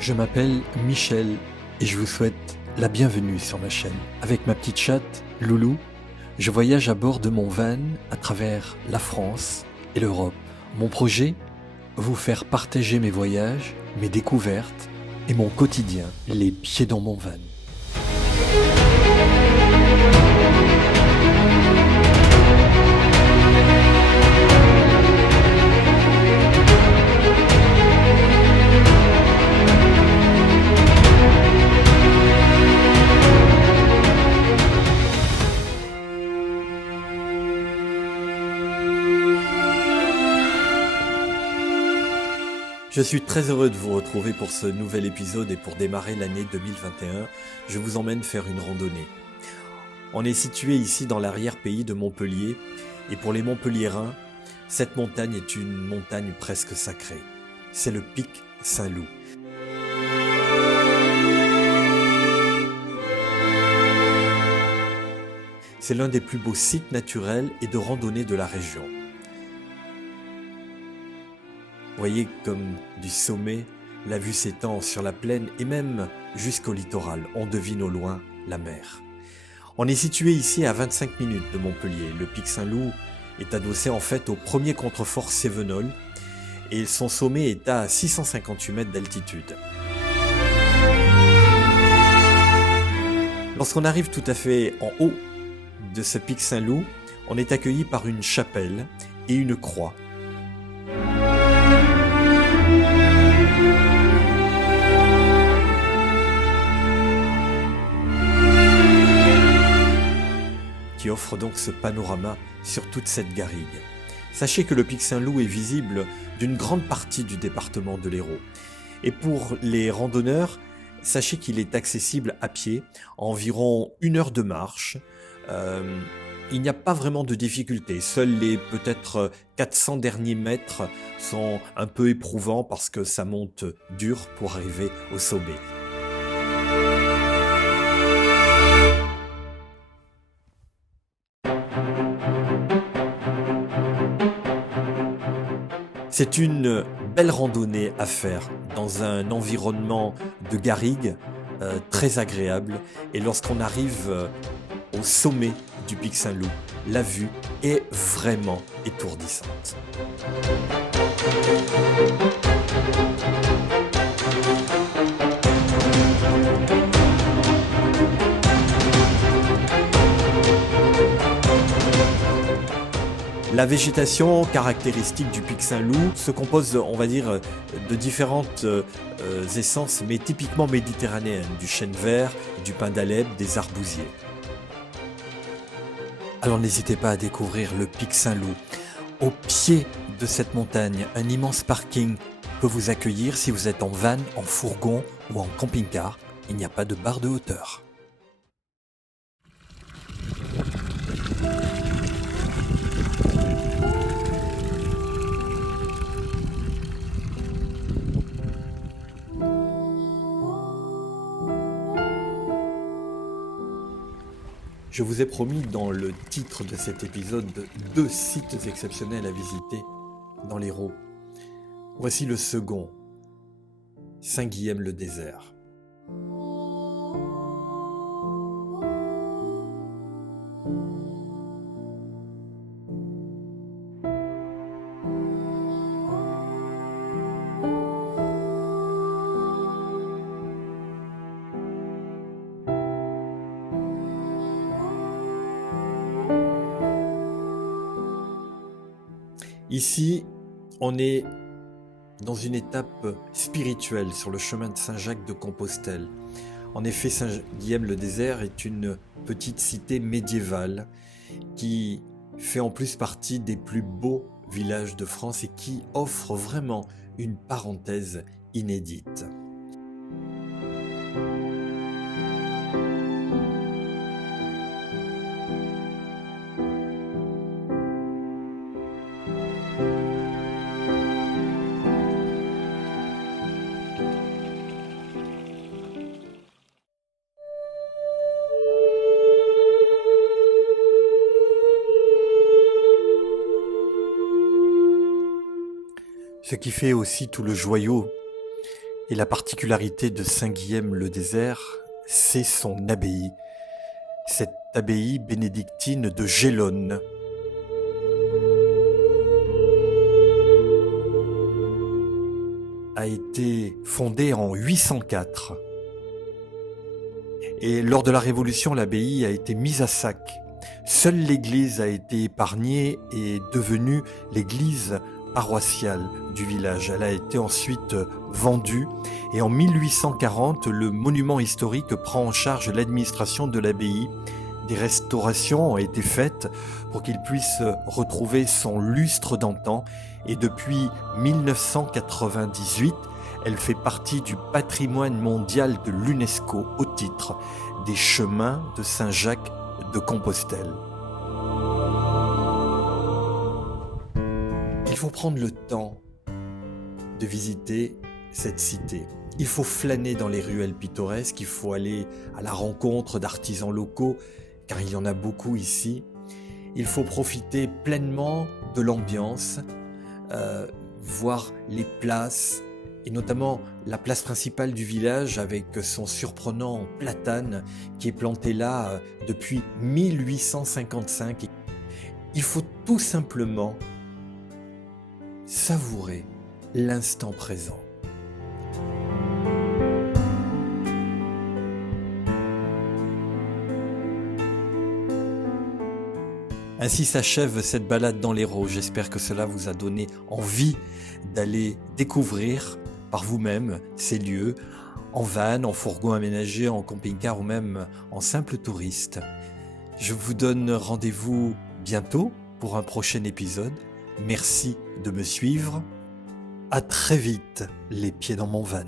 Je m'appelle Michel et je vous souhaite la bienvenue sur ma chaîne. Avec ma petite chatte, Loulou, je voyage à bord de mon van à travers la France et l'Europe. Mon projet, vous faire partager mes voyages, mes découvertes et mon quotidien, les pieds dans mon van. Je suis très heureux de vous retrouver pour ce nouvel épisode et pour démarrer l'année 2021, je vous emmène faire une randonnée. On est situé ici dans l'arrière-pays de Montpellier et pour les Montpelliérains, cette montagne est une montagne presque sacrée. C'est le pic Saint-Loup. C'est l'un des plus beaux sites naturels et de randonnée de la région. Voyez comme du sommet, la vue s'étend sur la plaine et même jusqu'au littoral. On devine au loin la mer. On est situé ici à 25 minutes de Montpellier. Le pic Saint-Loup est adossé en fait au premier contrefort Cévenol et son sommet est à 658 mètres d'altitude. Lorsqu'on arrive tout à fait en haut de ce pic Saint-Loup, on est accueilli par une chapelle et une croix. Qui offre donc ce panorama sur toute cette garrigue. Sachez que le pic Saint-Loup est visible d'une grande partie du département de l'Hérault. Et pour les randonneurs, sachez qu'il est accessible à pied, environ 1 heure de marche. Il n'y a pas vraiment de difficulté. Seuls les peut-être 400 derniers mètres sont un peu éprouvants parce que ça monte dur pour arriver au sommet. C'est une belle randonnée à faire dans un environnement de garrigue très agréable. Et lorsqu'on arrive au sommet du pic Saint-Loup, la vue est vraiment étourdissante. La végétation caractéristique du pic Saint-Loup se compose, on va dire, de différentes essences, mais typiquement méditerranéennes, du chêne vert, du pin d'Alep, des arbousiers. Alors n'hésitez pas à découvrir le pic Saint-Loup. Au pied de cette montagne, un immense parking peut vous accueillir si vous êtes en van, en fourgon ou en camping-car. Il n'y a pas de barre de hauteur. Je vous ai promis dans le titre de cet épisode 2 sites exceptionnels à visiter dans l'Hérault. Voici le second, Saint-Guilhem-le-Désert. Ici, on est dans une étape spirituelle sur le chemin de Saint-Jacques de Compostelle. En effet, Saint-Guilhem-le-Désert est une petite cité médiévale qui fait en plus partie des plus beaux villages de France et qui offre vraiment une parenthèse inédite. Ce qui fait aussi tout le joyau Et la particularité de Saint-Guilhem-le-Désert, c'est son abbaye. Cette abbaye bénédictine de Gélone. A été fondée en 804. Et lors de la Révolution, l'abbaye a été mise à sac. Seule l'église a été épargnée et est devenue l'église paroissiale du village. Elle a été ensuite vendue et en 1840, le monument historique prend en charge l'administration de l'abbaye. Des restaurations ont été faites pour qu'il puisse retrouver son lustre d'antan et depuis 1998, elle fait partie du patrimoine mondial de l'UNESCO au titre des chemins de Saint-Jacques de Compostelle. Il faut prendre le temps de visiter cette cité. Il faut flâner dans les ruelles pittoresques, il faut aller à la rencontre d'artisans locaux, car il y en a beaucoup ici. Il faut profiter pleinement de l'ambiance, voir les places, et notamment la place principale du village avec son surprenant platane qui est planté là depuis 1855. Il faut tout simplement savourer l'instant présent. Ainsi s'achève cette balade dans l'Hérault. J'espère que cela vous a donné envie d'aller découvrir par vous-même ces lieux, en van, en fourgon aménagé, en camping-car ou même en simple touriste. Je vous donne rendez-vous bientôt pour un prochain épisode. Merci de me suivre. À très vite, les pieds dans mon van.